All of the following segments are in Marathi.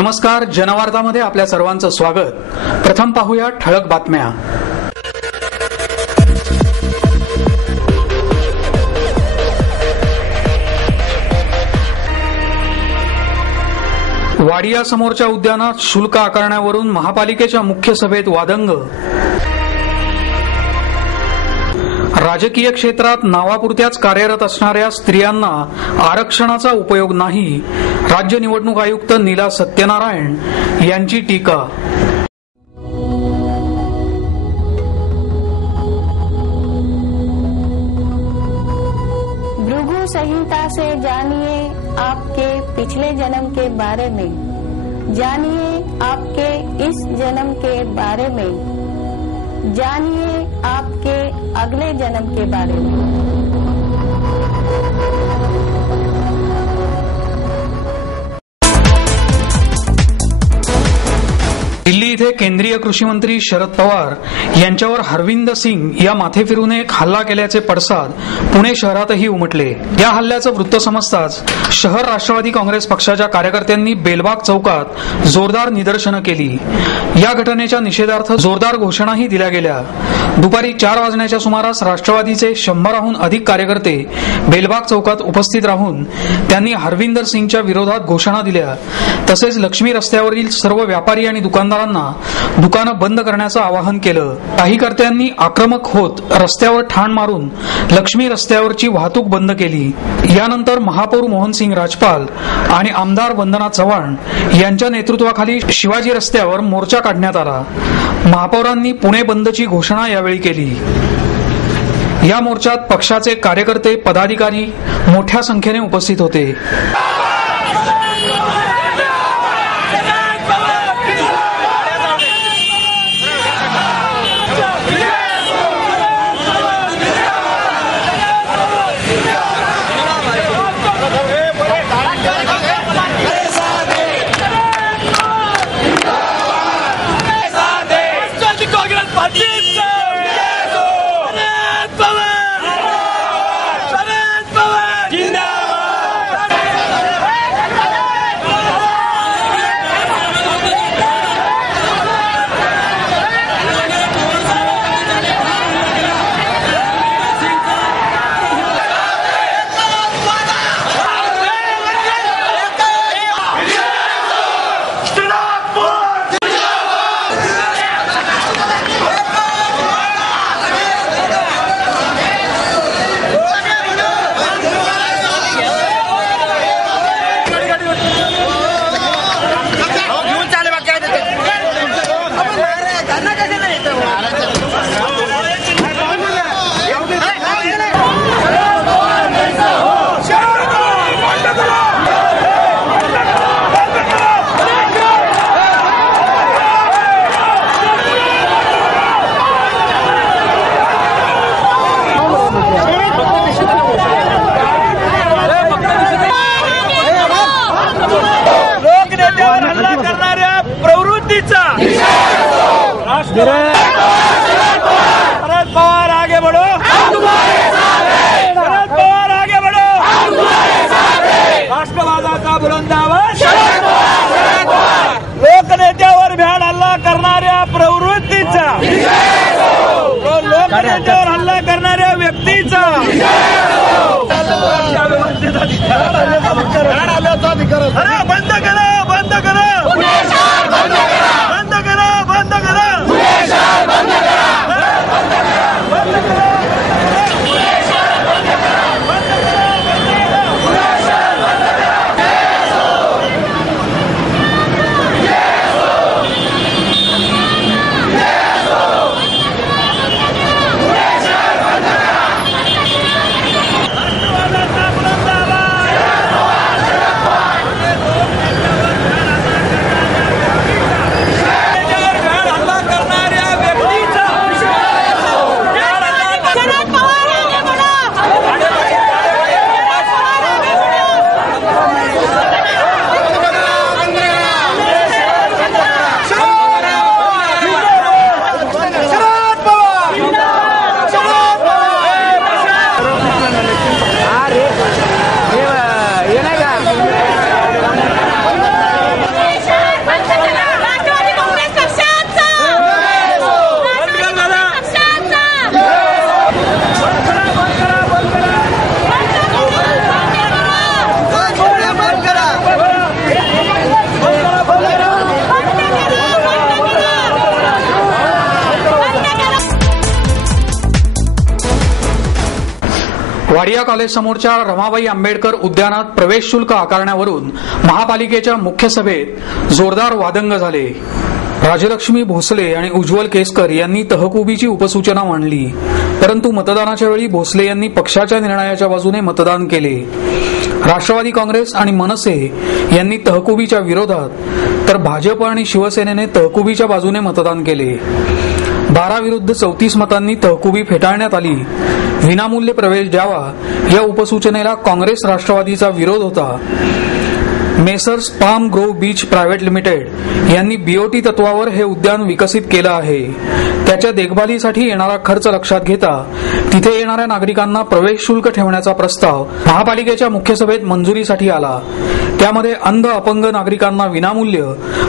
नमस्कार, जनवार्तामध्ये आपल्या सर्वांचं स्वागत। प्रथम पाहूया ठळक बातम्या। वाडिया समोरच्या उद्यानात शुल्क आकारण्यावरून महापालिकेच्या मुख्य सभेत वादंग। राजकीय क्षेत्रात नावापुरत्याच कार्यरत असणाऱ्या स्त्रियांना आरक्षणाचा उपयोग नाही, राज्य निवडणूक आयुक्त नीला सत्यनारायण यांची टीका। भृगु संहिता से जानिए आपके पिछले जन्म के बारे में, जानिए आपके इस जन्म के बारे में, जानिए आपके अगले जन्म के बारे में। दिल्ली इथे केंद्रीय कृषी मंत्री शरद पवार यांच्यावर हरविंदर सिंग या माथेफिरूने एक हल्ला केल्याचे पडसाद पुणे शहरातही उमटले। या हल्ल्याचं वृत्त समजताच शहर राष्ट्रवादी काँग्रेस पक्षाच्या कार्यकर्त्यांनी बेलबाग चौकात जोरदार निदर्शनं केली। या घटनेच्या निषेधार्थ जोरदार घोषणाही दिल्या गेल्या। दुपारी 4 वाजण्याच्या सुमारास राष्ट्रवादीचे 100हून अधिक कार्यकर्ते बेलबाग चौकात उपस्थित राहून त्यांनी हरविंदर सिंगच्या विरोधात घोषणा दिल्या। तसेच लक्ष्मी रस्त्यावरील सर्व व्यापारी आणि दुकानदारांना दुकानं बंद करण्याचं आवाहन केलं। काही कर्त्यांनी आक्रमक होत रस्त्यावर ठाण मारून लक्ष्मी रस्त्यावरची वाहतूक बंद केली। यानंतर महापौर मोहनसिंग राजपाल आणि आमदार वंदना चव्हाण यांच्या नेतृत्वाखाली शिवाजी रस्त्यावर मोर्चा काढण्यात आला। महापौरांनी पुणे बंदची घोषणा यावेळी केली। या मोर्चात पक्षाचे कार्यकर्ते, पदाधिकारी मोठ्या संख्येने उपस्थित होते। शरद पवार आगे बढ़ो, शरद पवार आगे बढ़ो, राष्ट्रवादाचा बुलंद आवाज, लोकनेत्यावर भ्याड हल्ला करणाऱ्या प्रवृत्तीचा, लोकनेत्यावर हल्ला करणाऱ्या व्यक्तीचा बंद करा, बंद करा, बंद करा, बंद करा, वाडिया कॉलेज समोरच्या रमाबाई आंबेडकर उद्यानात प्रवेश शुल्क आकारण्यावरून महापालिकेच्या मुख्य सभेत जोरदार वादंग झाले. राजलक्ष्मी भोसले आणि उज्ज्वल केसकर यांनी तहकुबीची उपसूचना मांडली, परंतु मतदानाच्या वेळी भोसले यांनी पक्षाच्या निर्णयाच्या बाजूने मतदान केले. राष्ट्रवादी काँग्रेस आणि मनसे यांनी तहकुबीच्या विरोधात, तर भाजप आणि शिवसेनेने तहकुबीच्या बाजूने मतदान केले. 12 विरुद्ध 34 मतांनी तहकुबी फेटाळण्यात आली. विनामूल्य प्रवेश द्यावा या उपसूचनेला काँग्रेस राष्ट्रवादीचा विरोध होता. Messrs palm grove beach private limited यांनी बीओटी तत्वावर हे उद्यान विकसित केलं आहे. त्याच्या देखभालीसाठी येणारा खर्च लक्षात घेता तिथे येणाऱ्या नागरिकांना प्रवेश शुल्क ठेवण्याचा प्रस्ताव महापालिकेच्या मुख्य सभेत मंजुरीसाठी आला. त्यामध्ये अंध अपंग नागरिकांना विनामूल्य,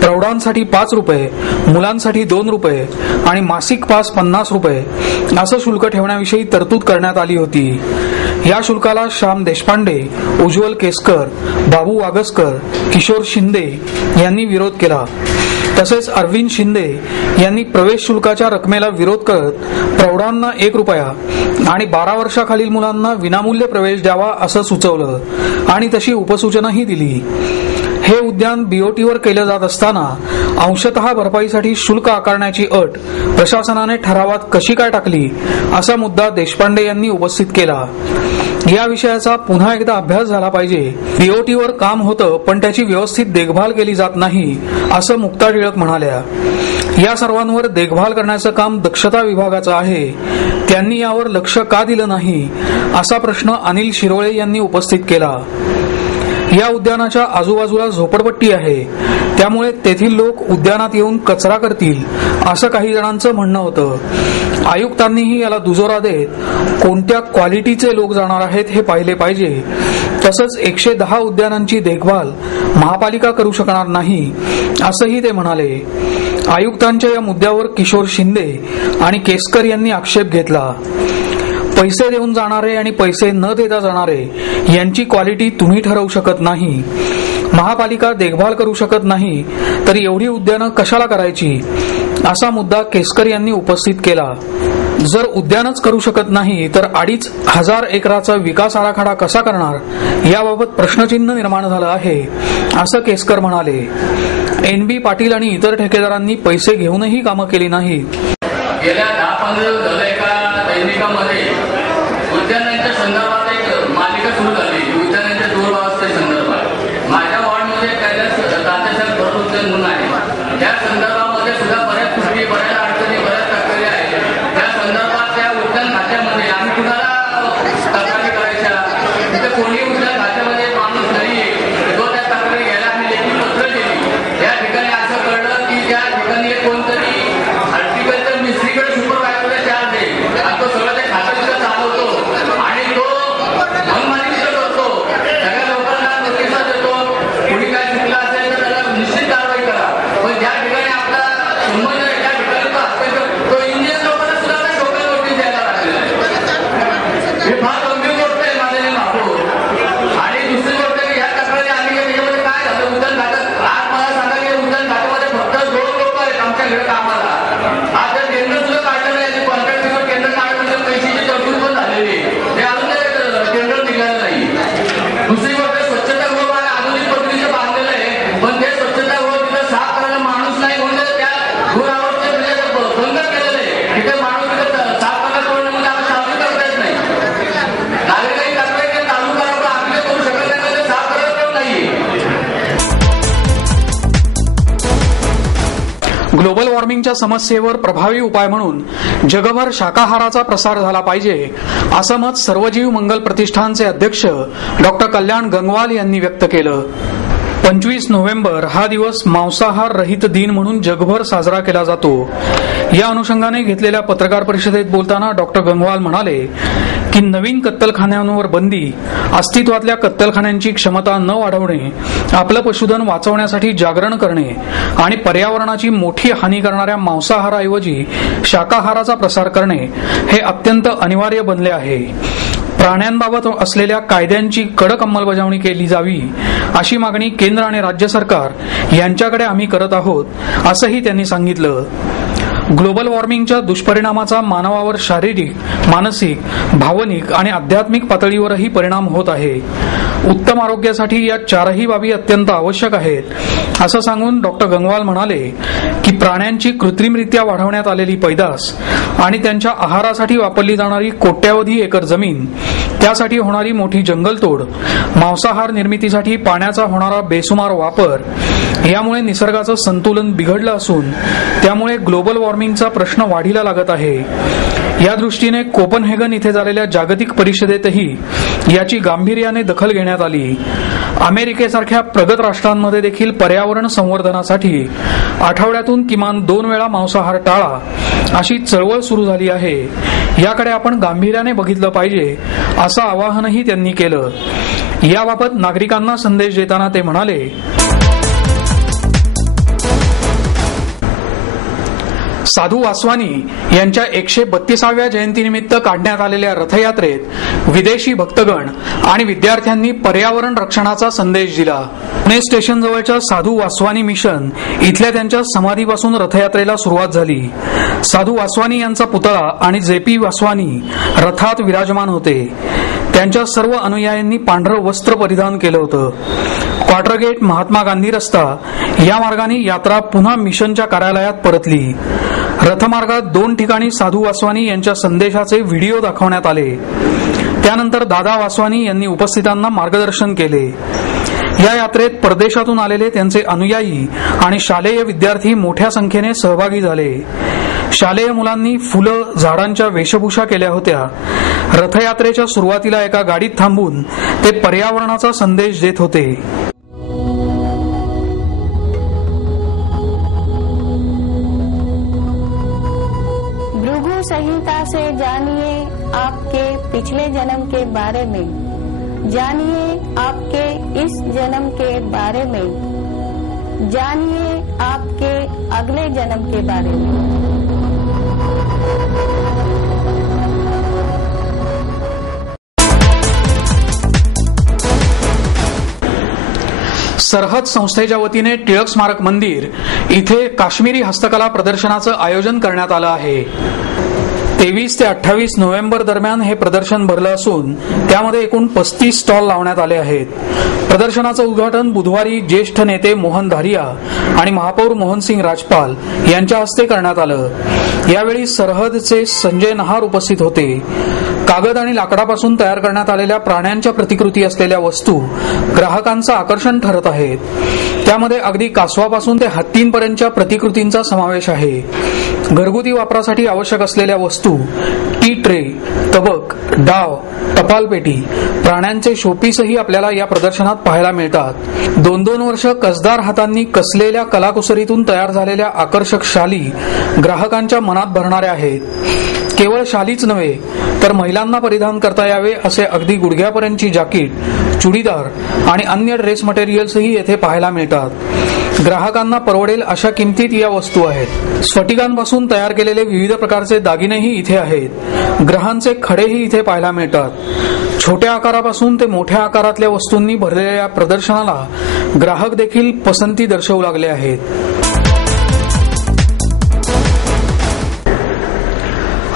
प्रौढांसाठी ₹5, मुलांसाठी ₹2 आणि मासिक पास ₹50 असं शुल्क ठेवण्याविषयी तरतूद करण्यात आली होती. या शुल्काला श्याम देशपांडे, उज्ज्वल केसकर, बाबू वागसकर, किशोर शिंदे यांनी विरोध केला. तसेच अरविंद शिंदे यांनी प्रवेश शुल्काच्या रकमेला विरोध करत प्रौढांना ₹1 आणि 12 वर्षाखालील मुलांना विनामूल्य प्रवेश द्यावा असं सुचवलं आणि तशी उपसूचनाही दिली. हे उद्यान बीओटीवर केलं जात असताना अंशतः भरपाईसाठी शुल्क आकारण्याची अट प्रशासनाने ठरावात कशी काय टाकली असा मुद्दा देशपांडे यांनी उपस्थित केला. या विषयाचा पुन्हा एकदा अभ्यास झाला पाहिजे. बीओटीवर काम होतं पण त्याची व्यवस्थित देखभाल केली जात नाही असं मुक्ता टिळक म्हणाल्या. या सर्वांवर देखभाल करण्याचं काम दक्षता विभागाचं आहे. त्यांनी यावर लक्ष का दिलं नाही असा प्रश्न अनिल शिरोळे यांनी उपस्थित केला. या उद्यानाच्या आजूबाजूला झोपडपट्टी आहे, त्यामुळे तेथील लोक उद्यानात येऊन कचरा करतील असं काही जणांचं म्हणणं होतं. आयुक्तांनीही याला दुजोरा देत कोणत्या क्वालिटीचे लोक जाणार आहेत हे पाहिले पाहिजे. तसंच 110 उद्यानांची देखभाल महापालिका करू शकणार नाही असंही ते म्हणाले. आयुक्तांच्या या मुद्द्यावर किशोर शिंदे आणि केसकर यांनी आक्षेप घेतला. पैसे देऊन जाणारे आणि पैसे न देता जाणारे यांची क्वालिटी तुम्ही ठरवू शकत नाही. महापालिका देखभाल करू शकत नाही तर एवढी उद्यानं कशाला करायची असा मुद्दा केसकर यांनी उपस्थित केला. जर उद्यानच करू शकत नाही तर 2,500 एकराचा विकास आराखडा कसा करणार याबाबत प्रश्नचिन्ह निर्माण झालं आहे असं केसकर म्हणाले. NB पाटील आणि इतर ठेकेदारांनी पैसे घेऊनही कामं केली नाहीत. गेल्या 10-15 दैनिकामध्ये उद्यानांच्या संदर्भात एक मालिका सुरू झाली. उद्यानांच्या दूरभाषे संदर्भात माझ्या वॉर्डमध्ये कैलास तात्यासाहेब भर उद्यान म्हणून आहे. त्या संदर्भामध्ये सुद्धा बऱ्याच त्रुटी, बऱ्याच अडचणी, बऱ्याच तक्रारी आहेत. त्या संदर्भात त्या उद्यान खात्यामध्ये आम्ही कुणाला तक्रारी करायच्या, तिथे कोणी उद्यान खात्यामध्ये माणूस नाही जो त्या तक्रारी घ्यायला आम्ही लेखी पत्र दिली. त्या ठिकाणी असं कळलं की त्या ठिकाणी कोणतरी हॉर्टिकल्चर मिस्त्रीकडे सुपरवायझरला चार्ज आहे आणि तो सगळं त्या खात्यात चालवतो आणि तो मनमानी करतो. सगळ्या लोकांना नोटिसा देतो. कुणी काय चुकलं असेल तर त्याला निश्चित कारवाई करा. पण ज्या ठिकाणी आपला संबंध आहे त्या ठिकाणी तो हस्तक्षेप, तो इंडियन लोकांना सुद्धा काही लोकांना नोटीस द्यायला लागलेला आहे. हे फार गंभीर गोष्ट आहे माझ्या महापौर. आणि दुसरी गोष्ट की ह्या तक्रारी आम्ही त्याच्यामध्ये काय झालं उद्यान खात्यात आज मला सांगा की उद्यान खात्यामध्ये फक्त 2 लोक आहेत आमच्याकडे कामाला. आज केंद्र सुद्धा काढलेलं आहे. कॉन्ट्रॅक्ट केंद्र काढण्याच्या पैशाची तरतूद पण झालेली आहे. ते अजून केंद्र निघालं नाही. दुसरी गोष्ट स्वच्छतागृह मला आधुनिक पद्धतीचं बांधलेलं आहे, पण ते स्वच्छतागृह तिथं साफ करायला माणूस नाही म्हणून त्या घरावरचे बंद केलेलं आहे. तिथे माणूस तिथं साफ करायला म्हणजे आम्हाला चालू करता येत नाही. नागरिकांनी तक्रारी चालू करावं आम्ही करू शकत नाही, ते साफ करायला पण नाही. ग्लोबल वॉर्मिंगच्या समस्येवर प्रभावी उपाय म्हणून जगभर शाकाहाराचा प्रसार झाला पाहिजे असं मत सर्वजीव मंगल प्रतिष्ठानचे अध्यक्ष डॉक्टर कल्याण गंगवाल यांनी व्यक्त केलं. 25 नोव्हेंबर हा दिवस मांसाहार रहित दिन म्हणून जगभर साजरा केला जातो. या अनुषंगाने घेतलेल्या पत्रकार परिषदेत बोलताना डॉक्टर गंगवाल म्हणाले की नवीन कत्तलखान्यांवर बंदी, अस्तित्वातल्या कत्तलखान्यांची क्षमता न वाढवणे, आपलं पशुधन वाचवण्यासाठी जागरण करणे आणि पर्यावरणाची मोठी हानी करणाऱ्या मांसाहाराऐवजी शाकाहाराचा प्रसार करणे हे अत्यंत अनिवार्य बनले आहे. प्राण्यांबाबत असलेल्या कायद्यांची कडक अंमलबजावणी केली जावी अशी मागणी केंद्र आणि राज्य सरकार यांच्याकडे आम्ही करत आहोत असंही त्यांनी सांगितलं. ग्लोबल वॉर्मिंगच्या दुष्परिणामाचा मानवावर शारीरिक, मानसिक, भावनिक आणि आध्यात्मिक पातळीवरही परिणाम होत आहे. उत्तम आरोग्यासाठी या चारही बाबी अत्यंत आवश्यक आहेत असं सांगून डॉक्टर गंगवाल म्हणाले की प्राण्यांची कृत्रिमरित्या वाढवण्यात आलेली पैदास आणि त्यांच्या आहारासाठी वापरली जाणारी कोट्यावधी एकर जमीन, त्यासाठी होणारी मोठी जंगलतोड, मांसाहार निर्मितीसाठी पाण्याचा होणारा बेसुमार वापर यामुळे निसर्गाचं संतुलन बिघडलं असून त्यामुळे ग्लोबल वॉर्मिंगचा प्रश्न वाढीला लागत आहे. या दृष्टीने कोपनहेगन इथे झालेल्या जागतिक परिषदेतही याची गांभीर्याने दखल घेण्यात आली. अमेरिकेसारख्या प्रगत राष्ट्रांमध्ये देखील पर्यावरण संवर्धनासाठी आठवड्यातून किमान 2 वेळा मांसाहार टाळा अशी चळवळ सुरू झाली आहे. याकडे आपण गांभीर्याने बघितलं पाहिजे असं आवाहनही त्यांनी केलं. याबाबत नागरिकांना संदेश देताना ते म्हणाले, साधू वासवानी यांच्या 132व्या जयंतीनिमित्त काढण्यात आलेल्या रथयात्रेत विदेशी भक्तगण आणि विद्यार्थ्यांनी पर्यावरण रक्षणाचा संदेश दिला. पुणे स्टेशन जवळच्या साधू वासवानी मिशन इथल्या त्यांच्या समाधीपासून रथयात्रेला सुरुवात झाली. साधू वासवानी यांचा पुतळा आणि जेपी वासवानी रथात विराजमान होते. त्यांच्या सर्व अनुयायांनी पांढरं वस्त्र परिधान केलं होतं. क्वार्टरगेट, महात्मा गांधी रस्ता या मार्गाने यात्रा पुन्हा मिशनच्या कार्यालयात परतली. रथमार्गात 2 ठिकाणी साधू वासवानी यांच्या संदेशाचे व्हिडिओ दाखवण्यात आले. त्यानंतर दादा वासवानी यांनी उपस्थितांना मार्गदर्शन केले. या यात्रेत परदेशातून आलेले त्यांचे अनुयायी आणि शालेय विद्यार्थी मोठ्या संख्येने सहभागी झाले. शालेय मुलांनी फुलं, झाडांच्या वेशभूषा केल्या होत्या. रथयात्रेच्या सुरुवातीला एका गाडीत थांबून ते पर्यावरणाचा संदेश देत होते. भृगु संहिता से जानिए आपके पिछले जन्म के बारे में, जानिए आपके इस जन्म के बारे में, जानिए आपके अगले जन्म के बारे में. सरहद संस्थेच्या वतीने टिळक स्मारक मंदिर इथे काश्मीरी हस्तकला प्रदर्शनाचं आयोजन करण्यात आलं आहे. 23 ते 28 नोव्हेंबर दरम्यान हे प्रदर्शन भरलं असून त्यामध्ये एकूण 35 स्टॉल लावण्यात आले आहेत. प्रदर्शनाचं उद्घाटन बुधवारी ज्येष्ठ नेते मोहन धारिया आणि महापौर मोहनसिंग राजपाल यांच्या हस्ते करण्यात आलं. यावेळी सरहदचे संजय नहार उपस्थित होते. कागद आणि लाकडापासून तयार करण्यात आलेल्या प्राण्यांच्या प्रतिकृती असलेल्या वस्तू ग्राहकांचं आकर्षण ठरत आहेत. त्यामध्ये अगदी कासवापासून ते हत्तींपर्यंतच्या प्रतिकृतींचा समावेश आहे. घरगुती वापरासाठी आवश्यक असलेल्या वस्तू, टी ट्रे, तबक, डाव, टपालपेटी, प्राण्यांचे शोपीसही आपल्याला या प्रदर्शनात पाहायला मिळतात. 2-2 वर्ष कसदार हातांनी कसलेल्या कलाकुसरीतून तयार झालेल्या आकर्षक शाली ग्राहकांच्या मनात भरणाऱ्या आहेत. केवळ शालीच नव्हे तर महिलांना परिधान करता यावे असे अगदी गुडघ्यापर्यंतची जाकीट, चुडीदार आणि अन्य ड्रेस मटेरियल्सही येथे पाहायला मिळतात. ग्राहकांना परवडेल अशा किमतीत या वस्तू आहेत. स्फटिकांपासून तयार केलेले विविध प्रकारचे दागिनेही इथे आहेत. ग्रहांचे खडेही इथे पाहायला मिळतात. छोट्या आकारापासून ते मोठ्या आकारातल्या वस्तूंनी भरलेल्या या प्रदर्शनाला ग्राहक देखील पसंती दर्शवू लागले आहेत.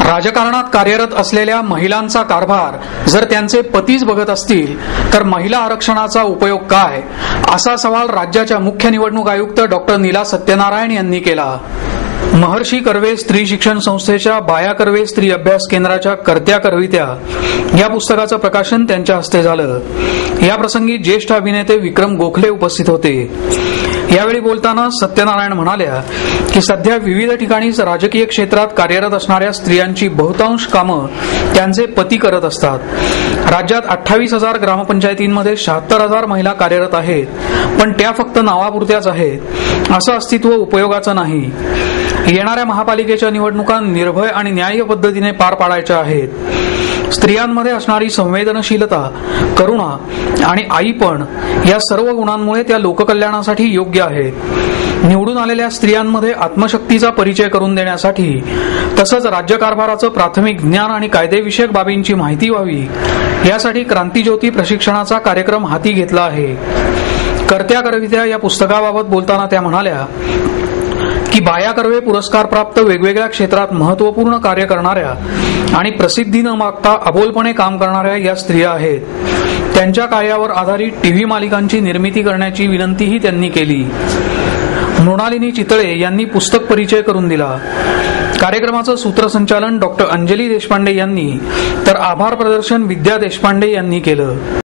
राजकारणात कार्यरत असलेल्या महिलांचा कारभार जर त्यांचे पतीच बघत असतील तर महिला आरक्षणाचा उपयोग काय, असा सवाल राज्याच्या मुख्य निवडणूक आयुक्त डॉक्टर नीला सत्यनारायण यांनी केला. महर्षी कर्वे स्त्री शिक्षण संस्थेच्या बाया कर्वे स्त्री अभ्यास केंद्राच्या कर्त्या करवित्या या पुस्तकाचं प्रकाशन त्यांच्या हस्ते झालं. याप्रसंगी ज्येष्ठ अभिनेते विक्रम गोखले उपस्थित होते. यावेळी बोलताना सत्यनारायण म्हणाल्या की सध्या विविध ठिकाणी राजकीय क्षेत्रात कार्यरत असणाऱ्या स्त्रियांची बहुतांश कामं त्यांचे पती करत असतात. राज्यात 28,000 ग्रामपंचायतींमध्ये 76,000 महिला कार्यरत आहेत, पण त्या फक्त नावापुरत्याच आहेत. असं अस्तित्व उपयोगाचं नाही. येणाऱ्या महापालिकेच्या निवडणुका निर्भय आणि न्याय्य पद्धतीने पार पाडायच्या आहेत. स्त्रियांमध्ये असणारी संवेदनशीलता, करुणा आणि आईपण या सर्व गुणांमुळे त्या लोककल्याणासाठी योग्य आहेत. निवडून आलेल्या स्त्रियांमध्ये आत्मशक्तीचा परिचय करून देण्यासाठी तसंच राज्यकारभाराचं प्राथमिक ज्ञान आणि कायदेविषयक बाबींची माहिती व्हावी यासाठी क्रांतीज्योती प्रशिक्षणाचा कार्यक्रम हाती घेतला आहे. कर्त्या करवित्या या पुस्तकाबाबत बोलताना त्या म्हणाल्या की बाया कर्वे पुरस्कार प्राप्त वेगवेगळ्या क्षेत्रात महत्त्वपूर्ण कार्य करणाऱ्या आणि प्रसिद्धी न मागता अबोलपणे काम करणाऱ्या या स्त्रिया आहेत. त्यांच्या कार्यावर आधारित टीव्ही मालिकांची निर्मिती करण्याची विनंतीही त्यांनी केली. मृणालिनी चितळे यांनी पुस्तक परिचय करून दिला. कार्यक्रमाचं सूत्रसंचालन डॉक्टर अंजली देशपांडे यांनी तर आभार प्रदर्शन विद्या देशपांडे यांनी केलं.